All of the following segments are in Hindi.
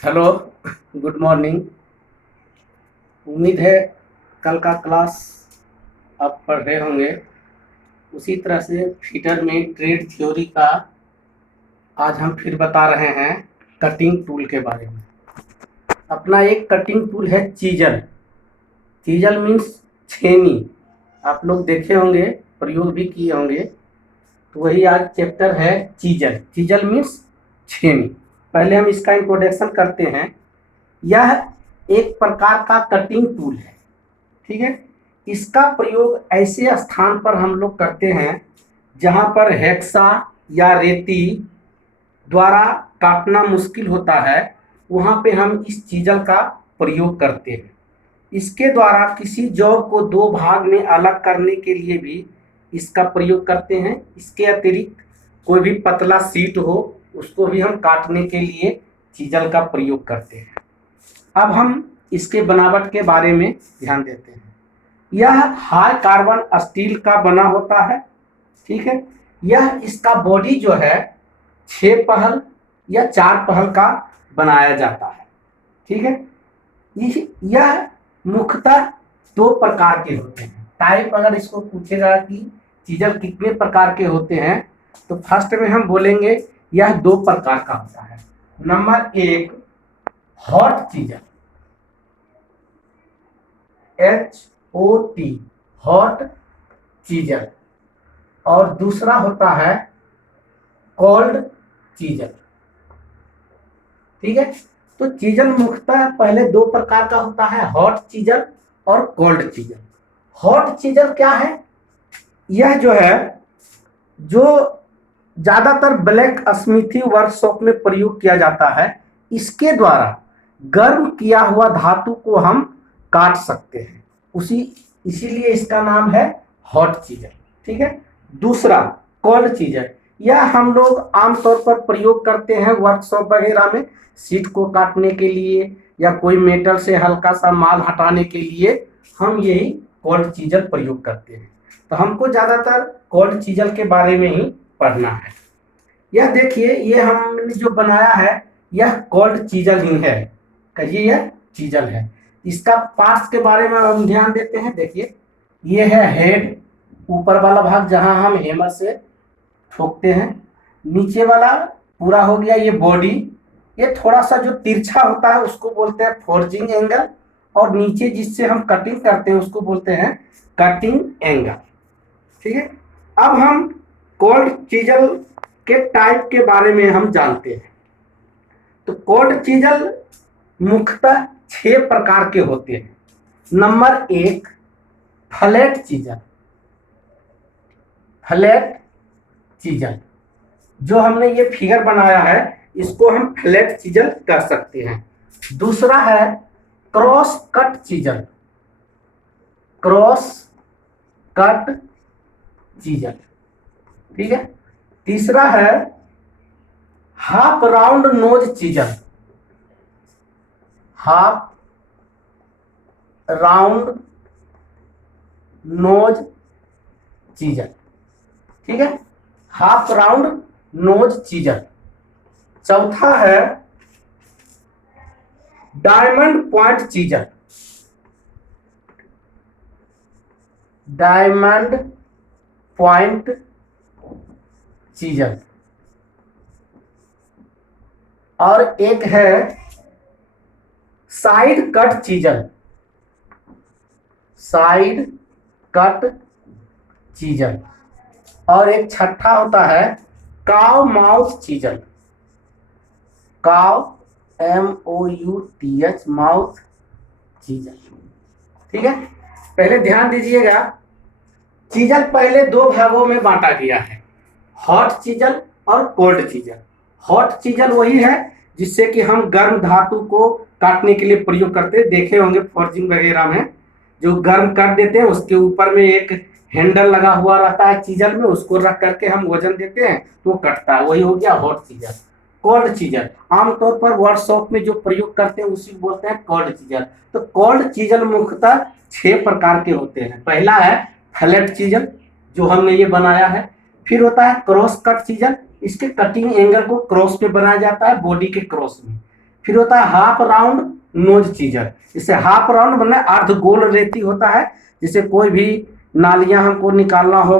Hello, good morning. उम्मीद है कल का क्लास आप पढ़ रहे होंगे। उसी तरह से फीटर में ट्रेड थ्योरी का आज हम फिर बता रहे हैं कटिंग टूल के बारे में। अपना एक कटिंग टूल है चीजल। चीजल मीन्स छेनी। आप लोग देखे होंगे, प्रयोग भी किए होंगे। तो वही आज चैप्टर है चीजल। चीजल मीन्स छेनी। पहले हम इसका इंट्रोडक्शन करते हैं। यह एक प्रकार का कटिंग टूल है, ठीक है। इसका प्रयोग ऐसे स्थान पर हम लोग करते हैं जहां पर हेक्सा या रेती द्वारा काटना मुश्किल होता है। वहां पे हम इस चीजल का प्रयोग करते हैं। इसके द्वारा किसी जॉब को दो भाग में अलग करने के लिए भी इसका प्रयोग करते हैं। इसके अतिरिक्त कोई भी पतला शीट हो उसको भी हम काटने के लिए चीजल का प्रयोग करते हैं। अब हम इसके बनावट के बारे में ध्यान देते हैं। यह हाई कार्बन स्टील का बना होता है, ठीक है। यह इसका बॉडी जो है 6 पहल या 4 पहल का बनाया जाता है, ठीक है। यह मुख्यतः 2 प्रकार के होते हैं। टाइप अगर इसको पूछेगा कि चीजल कितने प्रकार के होते हैं, तो फर्स्ट में हम बोलेंगे यह 2 प्रकार का होता है। Number 1 hot chisel, HOT, hot chisel. और दूसरा होता है कोल्ड चीजल, ठीक है। तो चीजल मुख्यतः पहले 2 प्रकार का होता है, हॉट चीजल और कोल्ड चीजल। हॉट चीजल क्या है? यह जो है जो ज्यादातर ब्लैक स्मिथी वर्कशॉप में प्रयोग किया जाता है। इसके द्वारा गर्म किया हुआ धातु को हम काट सकते हैं, इसीलिए इसका नाम है हॉट चीजल, ठीक है। दूसरा कोल्ड चीजल, यह हम लोग आमतौर पर प्रयोग करते हैं वर्कशॉप वगैरह में सीट को काटने के लिए या कोई मेटल से हल्का सा माल हटाने के लिए हम यही कोल्ड चीजल प्रयोग करते हैं। तो हमको ज्यादातर कोल्ड चीजल के बारे में ही पढ़ना है। यह देखिए, ये हमने जो बनाया है यह कोल्ड चीजल ही है। कहिए यह चीजल है। इसका पार्ट्स के बारे में हम ध्यान देते हैं। देखिए, ये है हेड, ऊपर वाला भाग जहां हम हैमर से ठोकते हैं। नीचे वाला पूरा हो गया ये बॉडी। ये थोड़ा सा जो तिरछा होता है उसको बोलते हैं फोर्जिंग एंगल, और नीचे जिससे हम कटिंग करते हैं उसको बोलते हैं कटिंग एंगल, ठीक है। अब हम कोल्ड चीजल के टाइप के बारे में हम जानते हैं। तो कोल्ड चीजल मुख्यतः 6 प्रकार के होते हैं। Number 1 flat chisel. Flat chisel जो हमने ये फिगर बनाया है इसको हम फ्लैट चीजल कह सकते हैं। दूसरा है cross cut chisel. Cross cut chisel, ठीक है। तीसरा है half round nose chisel. Half round nose chisel, ठीक है। Half round nose chisel. चौथा है diamond point chisel. Diamond point chisel. और एक है side cut chisel. Side cut chisel. और एक छठा होता है cow mouth chisel. Cow MOUTH mouth chisel, ठीक है। पहले ध्यान दीजिएगा, चीजल पहले 2 भागों में बांटा गया है, हॉट चीजल और कोल्ड चीजल। हॉट चीजल वही है जिससे कि हम गर्म धातु को काटने के लिए प्रयोग करते हैं। देखे होंगे फोर्जिंग वगैरह में जो गर्म कर देते हैं, उसके ऊपर में एक हैंडल लगा हुआ रहता है चीजल में, उसको रख करके हम वजन देते हैं तो कटता है, वही हो गया हॉट चीजल। कोल्ड चीजल आमतौर पर वर्कशॉप में जो प्रयोग करते हैं उसी को बोलते हैं कोल्ड चीजल। तो कोल्ड चीजल मुख्यतः 6 प्रकार के होते हैं। पहला है फ्लैट चीजल जो हमने ये बनाया है। फिर होता है क्रॉस कट चीजल, इसके कटिंग एंगल को क्रॉस पे बनाया जाता है, बॉडी के क्रॉस में। फिर होता है हाफ राउंड नोज चीजल। इसे हाफ राउंड मतलब अर्ध गोल रेती होता है, जैसे कोई भी नालियां हमको निकालना हो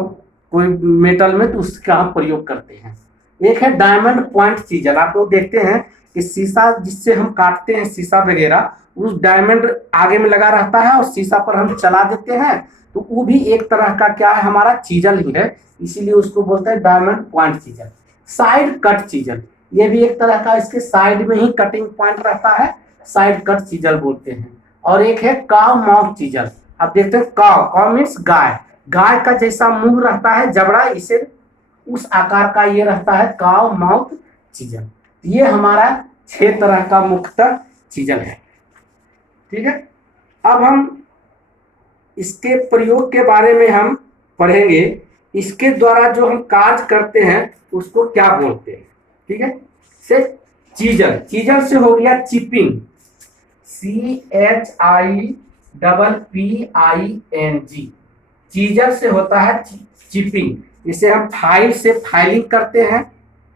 कोई मेटल में तो उसका हम प्रयोग करते हैं। एक है डायमंड पॉइंट चीजल। आप लोग देखते हैं कि शीशा जिससे हम काटते हैं शीशा वगैरह, उस डायमंड आगे में लगा रहता है और शीशा पर हम चला देते हैं, तो वो भी एक तरह का क्या है, हमारा चीजल ही है, इसीलिए उसको बोलते हैं diamond point chisel. Side cut chisel, ये भी एक तरह का, इसके साइड में ही कटिंग पॉइंट रहता है, साइड कट चीजल बोलते हैं। और एक है काव माउथ चीजल। आप देखते हैं काव, काव मीन्स गाय, गाय का जैसा मुंह रहता है जबड़ा, इसे उस आकार का ये रहता है काव माउथ चीजल। ये हमारा 6 तरह का मुख्यतः चीजल है। ठीक है, अब हम इसके प्रयोग के बारे में हम पढ़ेंगे। इसके द्वारा जो हम कार्य करते हैं उसको क्या बोलते हैं। ठीक है, से चीजल, चीजल से हो गया चिपिंग, CHIPPING, चीजल से होता है चिपिंग। इसे हम फाइल से फाइलिंग करते हैं,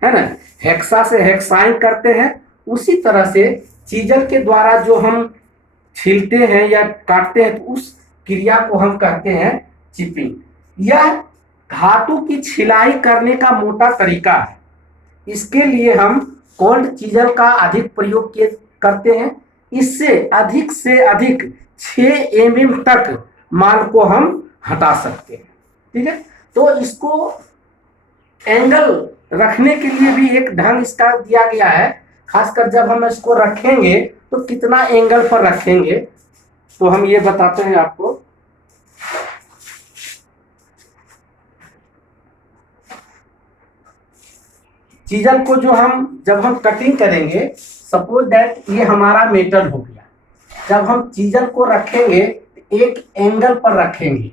है ना, हेक्सा से हेक्साइन करते हैं। उसी तरह से चीजल के द्वारा जो हम छीलते हैं या काटते हैं तो उस क्रिया को हम कहते हैं चिपिंग। यह धातु की छिलाई करने का मोटा तरीका है। इसके लिए हम कोल्ड चीजल का अधिक प्रयोग करते हैं। इससे अधिक 6 mm तक माल को हम हटा सकते हैं। ठीक है, तो इसको एंगल रखने के लिए भी एक ढंग इसका दिया गया है। खासकर जब हम इसको रखेंगे तो कितना एंगल पर रखेंगे, तो हम ये बताते हैं आपको। चीजल को जो जब हम कटिंग करेंगे, सपोज दैट ये हमारा मेटल हो गया, जब हम चीजल को रखेंगे एक एंगल पर रखेंगे,